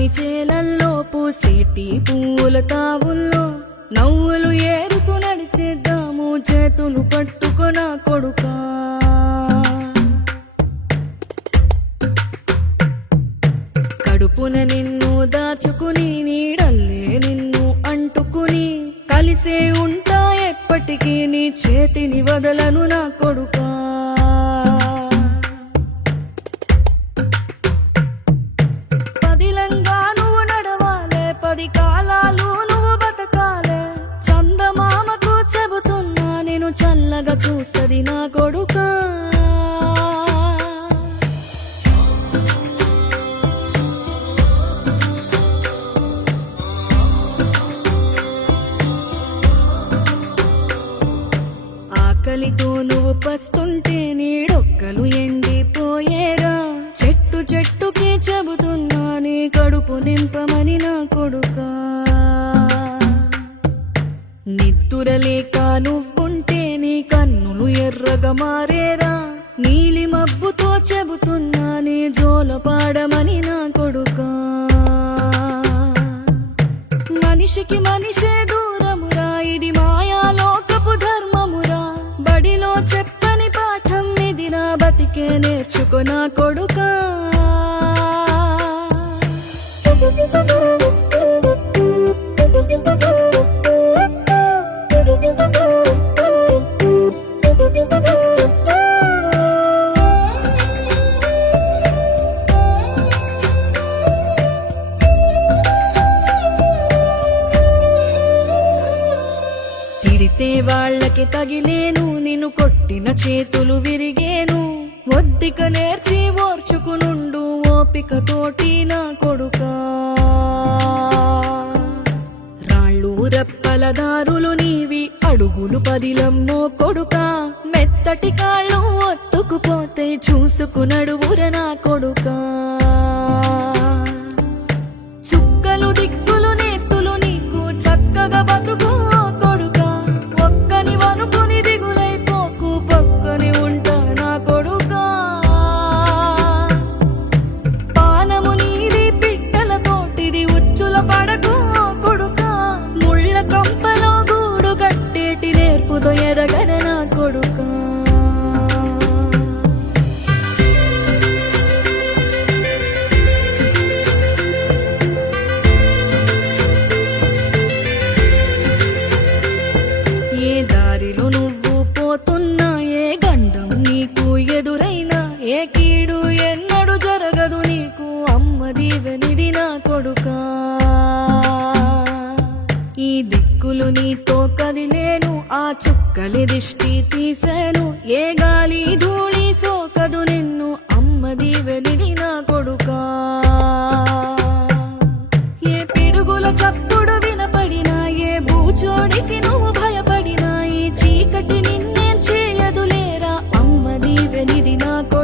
పచ్చని చేలల్లో పూసేటి పూల తావుల్లో నవ్వులు ఏరుతూ నడిచేద్దాము చేతులు పట్టుకొన కొడుకా. కడుపున నిన్ను దాచుకుని నీడల్లే నిన్ను అంటుకుని కలిసే ఉంటా ఎప్పటికీ నీ చేతిని వదలను నా కొడుకా. పదిలంగా నువ్వు నడవాలే, 10 కాలాలు నువ్వు బతకాలే. చందమామకు చెబుతున్నా నేను చల్లగా చూస్తది నా కొడుకా. ఆకలితో నువ్వు పస్తుంటే నీడొక్కలు ఎండిపోయేరా. చెట్టు చెట్టుకి చెబుతున్నా నీ కడుపు నింపమని నా కొడుకా. నిద్దురలేక నువ్వుంటే నీ కన్నులు ఎర్రగా మారేరా. నీలి మబ్బుతో చెబుతున్నా నీ జోల పాడమని నా కొడుకా. మనిషికి మనిషే దూరమురా, ఇది మాయాలోకపు ధర్మమురా. బడిలో చెప్పని పాఠం ఇది నా బతికే నేర్చుకో నా కొడుకా. తిడితే వాళ్ళకి తగిలేను, నిన్ను కొట్టిన చేతులు విరిగేను. ఒద్దిక నేర్చి ఓర్చుకునుండు ఓపిక తోటి నా కొడుకా. రాళ్ళు రప్పల దారులు నీవి, అడుగులు పదిలమ్మో కొడుకా. మెత్తటి కాళ్ళు ఒత్తుకుపోతే చూసుకునడువుర నా కొడుకా. చుక్కలు దిక్కులు నేస్తులు నీకు చక్కగా బతుకు కొడుకా. ఒక్కని వనుకుని దిగులైపోకు, పక్కని ఉంటా నా కొడుకా. పానము నీది పిట్టల తోటిది, ఉచ్చుల పడకు కొడుకా. ముళ్ళ కంపలో గూడు కట్టేటి నేర్పుతో ఎదగర నా కొడుకా. ఏ దారిలో నువ్వు పోతున్నా, ఏ గండం నీకు ఎదురైనా, ఏ కీడు ఎన్నడు జరగదు నీకు అమ్మ దీవెనిది నా కొడుకా. ఈ దిక్కులు నీతో కదిలేను, ఆ చుక్కలి దిష్టి తీసేను. ఏ గాలి ధూళి సోకదు నిన్ను అమ్మ దీవెనిది నా కొడుకా. ఏ పిడుగుల చప్పుడు వినపడినా, ఏ బూచోడికి నువ్వు భయపడినా, ఈ చీకటి నిన్నేం చేయదులేరా అమ్మ దీవెనిది నా కొడుకా.